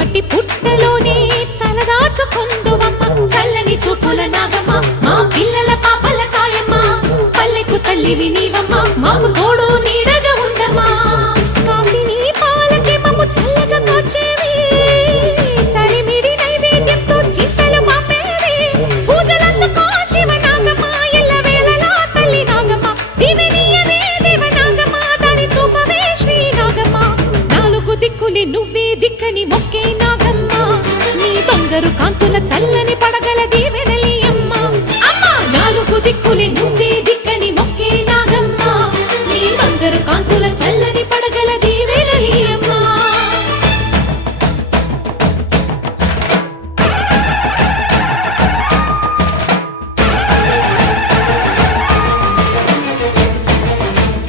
మట్టి పుట్టలోనే తలదాచుకుందువమ్మ చల్లని చూపుల నాగమ్మ మా పిల్లల పాపల కాయమ్మ పల్లెకు తల్లివి నీవమ్మ మాకు తోడు నీడగా ఉండమ్మా కాసిని పాలకి మమ్ము చల్లగా కాచేవి చలిమిడి నైవేద్యంతో చింతలు మాపేవి పూజలందుకో శివ నాగమ్మ ఎల్ల వేళలా తల్లి నాగమ్మ దివెనీయవే దేవ నాగమ్మ దారి చూపవే శ్రీ నాగమ్మ నాలుగు దిక్కులి నువ్వే దిక్కని మొక్కే నాగమ్మ నీ బంగారు కాంతుల చల్లని పడగల దీవెనలి అమ్మ అమ్మ నాలుగు దిక్కులి నువ్వే